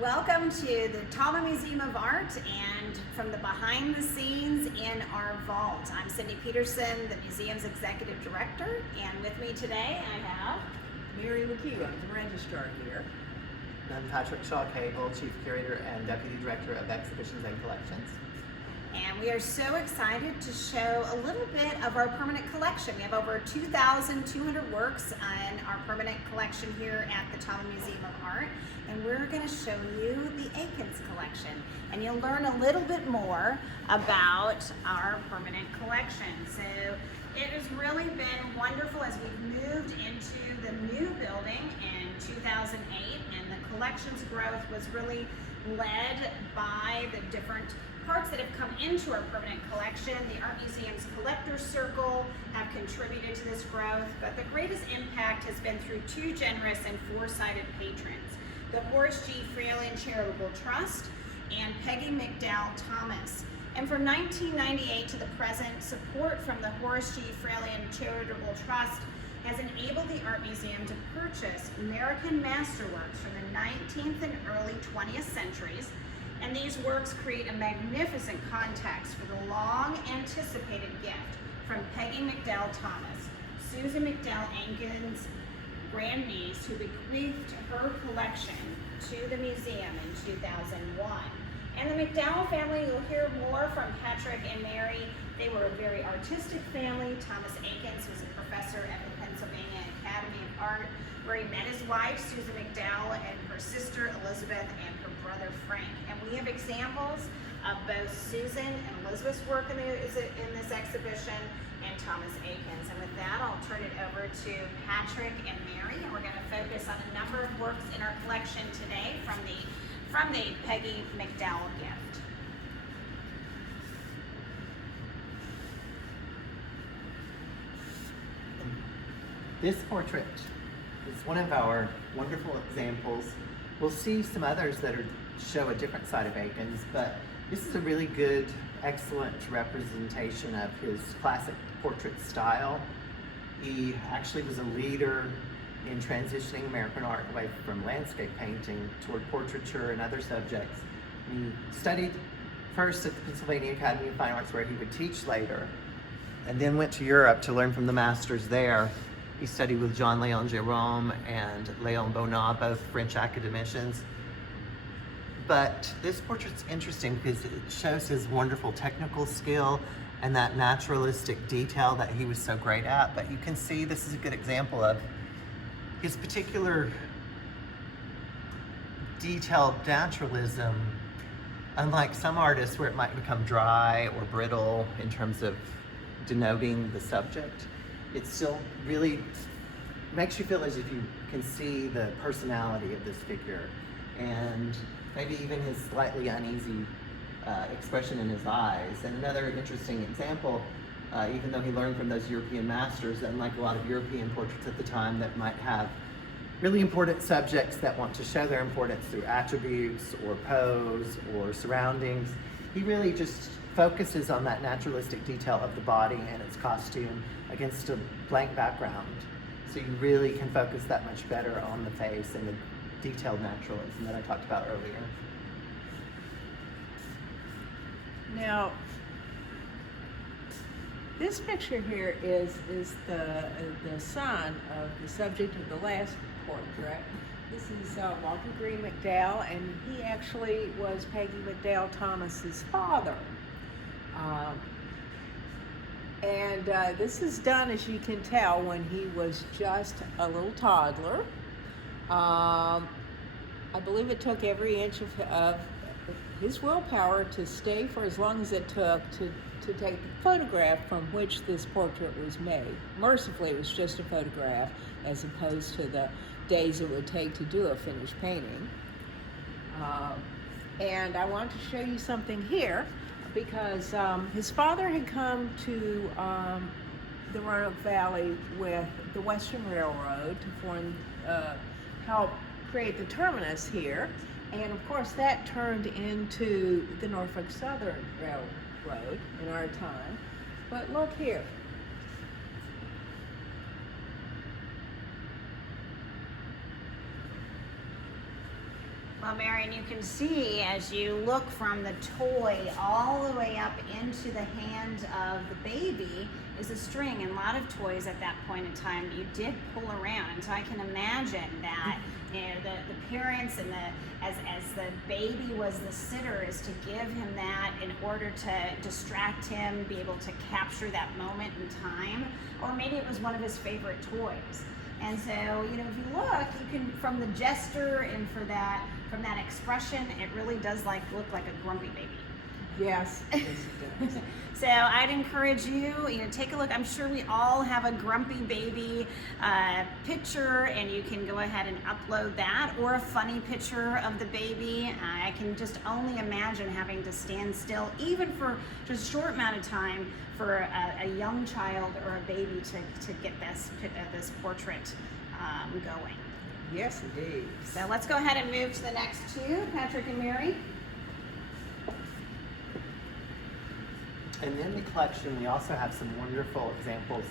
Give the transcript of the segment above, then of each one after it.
Welcome to the Taubman Museum of Art and from the behind the scenes in our vault. I'm Cindy Petersen, the museum's executive director, and with me today I have Mary LaGue. I'm the registrar here. I'm Patrick Shaw-Cagle, Chief Curator and Deputy Director of Exhibitions and Collections. And we are so excited to show a little bit of our permanent collection. We have over 2,200 works in our permanent collection here at the Taubman Museum of Art. And we're going to show you the Eakins collection. And you'll learn a little bit more about our permanent collection. So it has really been wonderful as we've moved into the new building in 2008. And the collection's growth was really led by the different parts that have come into our permanent collection. The Art Museum's Collectors Circle have contributed to this growth, but the greatest impact has been through two generous and foresighted patrons, the Horace G. Fralin Charitable Trust and Peggy McDowell Thomas. And from 1998 to the present, support from the Horace G. Fralin Charitable Trust has enabled the Art Museum to purchase American masterworks from the 19th and early 20th centuries. And these works create a magnificent context for the long-anticipated gift from Peggy McDowell Thomas, Susan McDowell Eakins' grandniece, who bequeathed her collection to the museum in 2001. And the McDowell family, you'll hear more from Patrick and Mary. They were a very artistic family. Thomas Eakins was a professor at the Pennsylvania Academy of Art, where he met his wife, Susan McDowell, and her sister, Elizabeth, and her brother, Frank. And we have examples of both Susan and Elizabeth's work in this exhibition, and Thomas Eakins. And with that, I'll turn it over to Patrick and Mary, and we're going to focus on a number of works in our collection today from the Peggy McDowell gift. This portrait is one of our wonderful examples. We'll see some others that show a different side of Eakins, but this is a really good, excellent representation of his classic portrait style. He actually was a leader in transitioning American art away from landscape painting toward portraiture and other subjects. He studied first at the Pennsylvania Academy of Fine Arts, where he would teach later, and then went to Europe to learn from the masters there. He studied with Jean-Léon Gérôme and Léon Bonnat, both French academicians. But this portrait's interesting because it shows his wonderful technical skill and that naturalistic detail that he was so great at. But you can see this is a good example of his particular detailed naturalism. Unlike some artists where it might become dry or brittle in terms of denoting the subject, it still really makes you feel as if you can see the personality of this figure and maybe even his slightly uneasy expression in his eyes. And another interesting example, even though he learned from those European masters, unlike a lot of European portraits at the time that might have really important subjects that want to show their importance through attributes or pose or surroundings, he really just focuses on that naturalistic detail of the body and its costume against a blank background. So you really can focus that much better on the face and the detailed naturalism that I talked about earlier. Now, this picture here is the son of the subject of the last portrait. This is Walter Green McDowell, and he actually was Peggy McDowell Thomas's father. This is done, as you can tell, when he was just a little toddler. I believe it took every inch of his willpower to stay for as long as it took to take the photograph from which this portrait was made. Mercifully, it was just a photograph as opposed to the days it would take to do a finished painting. And I want to show you something here because his father had come to the Roanoke Valley with the Western Railroad to help create the terminus here. And of course that turned into the Norfolk Southern Railroad in our time. But look here. Well, Marion, you can see as you look from the toy all the way up into the hand of the baby is a string, and a lot of toys at that point in time you did pull around, and so I can imagine that the parents and as the baby was the sitter is to give him that in order to distract him, be able to capture that moment in time, or maybe it was one of his favorite toys. And so, if you look, you can, from the gesture and from that expression, it really does look like a grumpy baby. Yes, yes it does. So I'd encourage you, take a look. I'm sure we all have a grumpy baby picture, and you can go ahead and upload that, or a funny picture of the baby. I can just only imagine having to stand still, even for just a short amount of time, for a young child or a baby to get this portrait going. Yes, indeed. So let's go ahead and move to the next two, Patrick and Mary. And in the collection, we also have some wonderful examples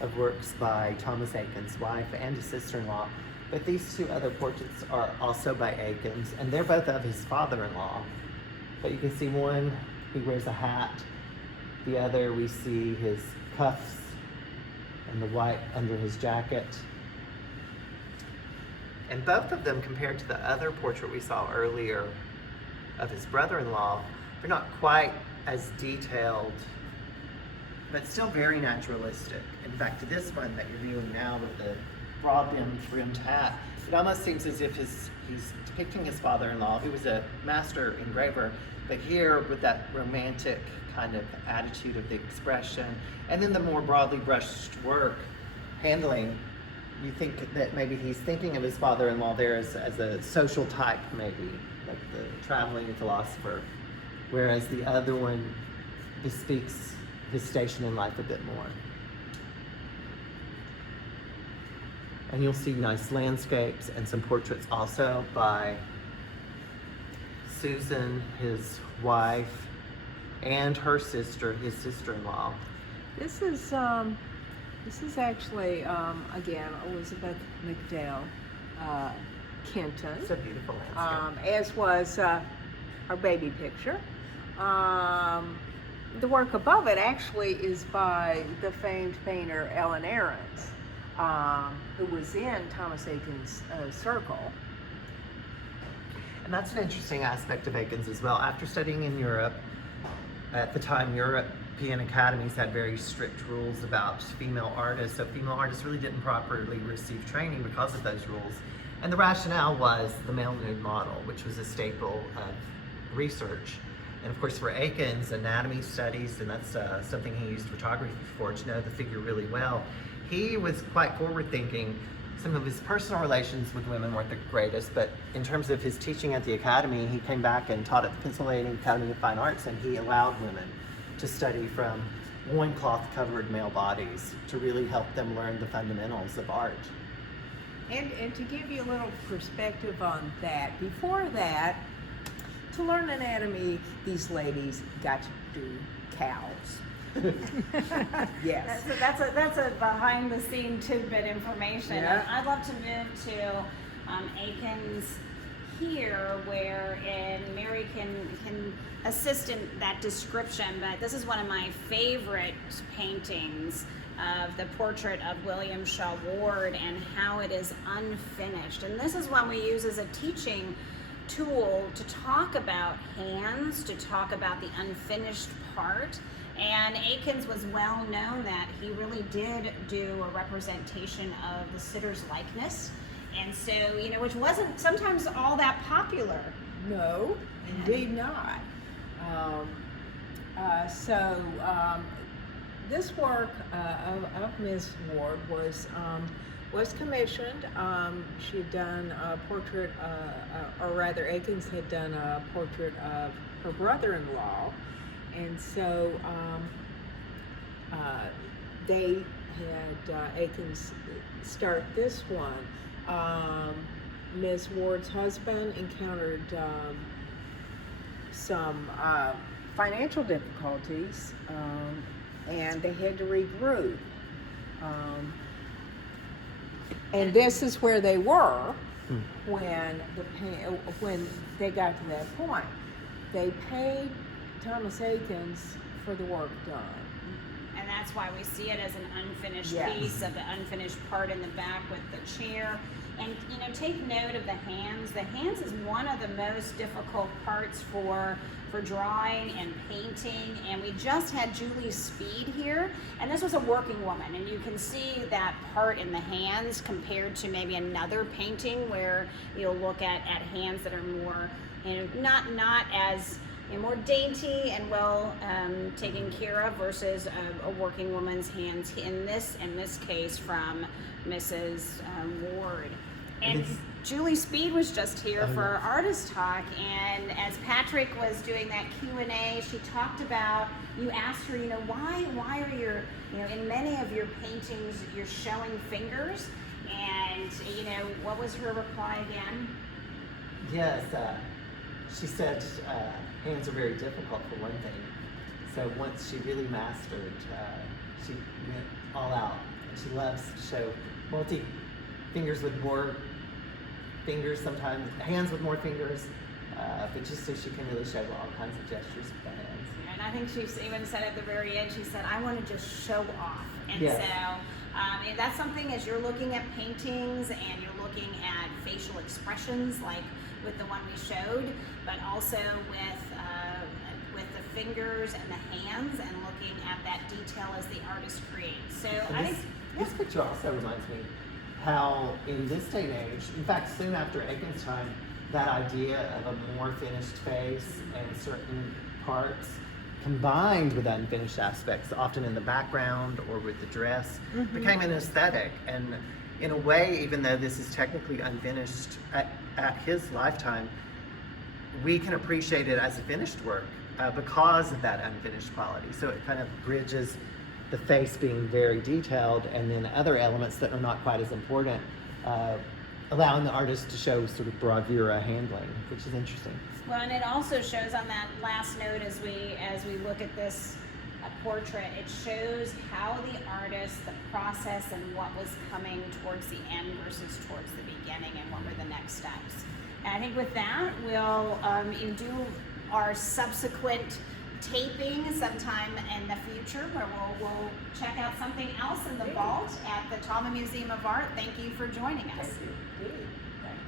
of works by Thomas Eakins' wife and his sister-in-law. But these two other portraits are also by Eakins, and they're both of his father-in-law. But you can see one, he wears a hat. The other, we see his cuffs and the white under his jacket. And both of them, compared to the other portrait we saw earlier of his brother-in-law, they're not quite as detailed, but still very naturalistic. In fact, this one that you're viewing now with the broad-brimmed hat, it almost seems as if he's depicting his father-in-law, who was a master engraver, but here with that romantic kind of attitude of the expression, and then the more broadly brushed work handling, you think that maybe he's thinking of his father-in-law there as a social type, maybe, like the traveling philosopher, whereas the other one bespeaks his station in life a bit more. And you'll see nice landscapes and some portraits also by Susan, his wife, and her sister, his sister-in-law. This is actually again Elizabeth McDowell, Kenton. It's a beautiful landscape. As was our baby picture. The work above it actually is by the famed painter Ellen Ahrens, who was in Thomas Eakins' circle. And that's an interesting aspect of Eakins as well. After studying in Europe, at the time European academies had very strict rules about female artists, so female artists really didn't properly receive training because of those rules. And the rationale was the male nude model, which was a staple of research. And of course for Eakins, anatomy studies, and that's something he used photography for, to know the figure really well. He was quite forward thinking. Some of his personal relations with women weren't the greatest, but in terms of his teaching at the academy, he came back and taught at the Pennsylvania Academy of Fine Arts, and he allowed women to study from loincloth covered male bodies to really help them learn the fundamentals of art. And to give you a little perspective on that, before that, to learn anatomy, these ladies got to do cows. Yes. That's a behind the scene tidbit information. Yeah. I'd love to move to Eakins here, where Mary can assist in that description, but this is one of my favorite paintings of the portrait of William Shaw Ward and how it is unfinished. And this is one we use as a teaching tool to talk about hands, to talk about the unfinished part. And Eakins was well known that he really did do a representation of the sitter's likeness. And so, which wasn't sometimes all that popular. No, indeed not. This work of Ms. Ward was commissioned. She had done a portrait, or rather Eakins had done a portrait of her brother-in-law. And so they had Eakins start this one. Ms. Ward's husband encountered some financial difficulties, and they had to regroup. And this is where they were when they got to that point. They paid Thomas Eakins for the work done. And that's why we see it as an unfinished Yes. piece of the unfinished part in the back with the chair. And take note of the hands. The hands is one of the most difficult parts for drawing and painting. And we just had Julie Speed here, and this was a working woman. And you can see that part in the hands compared to maybe another painting where you'll look at hands that are more, not as more dainty and well taken care of versus a working woman's hands in this case from Mrs. Ward. And Julie Speed was just here for our artist talk, and as Patrick was doing that Q&A, she talked about, you asked her, why are your, in many of your paintings you're showing fingers, and what was her reply again? Yes, she said hands are very difficult for one thing. So once she really mastered, she went all out. And she loves to show fingers with more fingers, sometimes hands with more fingers, but just so she can really show all kinds of gestures with the hands. And I think she even said at the very end, she said, I want to just show off. And yes. so and that's something as you're looking at paintings and you're looking at facial expressions like with the one we showed, but also with the fingers and the hands and looking at that detail as the artist creates. So I think this picture also reminds me how in this day and age, in fact soon after Eakins' time, that idea of a more finished face and certain parts combined with unfinished aspects, often in the background or with the dress, became an aesthetic. And in a way, even though this is technically unfinished at his lifetime, we can appreciate it as a finished work because of that unfinished quality. So it kind of bridges the face being very detailed and then other elements that are not quite as important, allowing the artist to show sort of bravura handling, which is interesting. well, and it also shows on that last note as we look at this portrait, it shows how the artist, the process, and what was coming towards the end versus towards the beginning, and what were the next steps. And I think with that, we'll do our subsequent taping sometime in the future where we'll check out something else in the vault at the Taubman Museum of Art. Thank you for joining us. Thank you.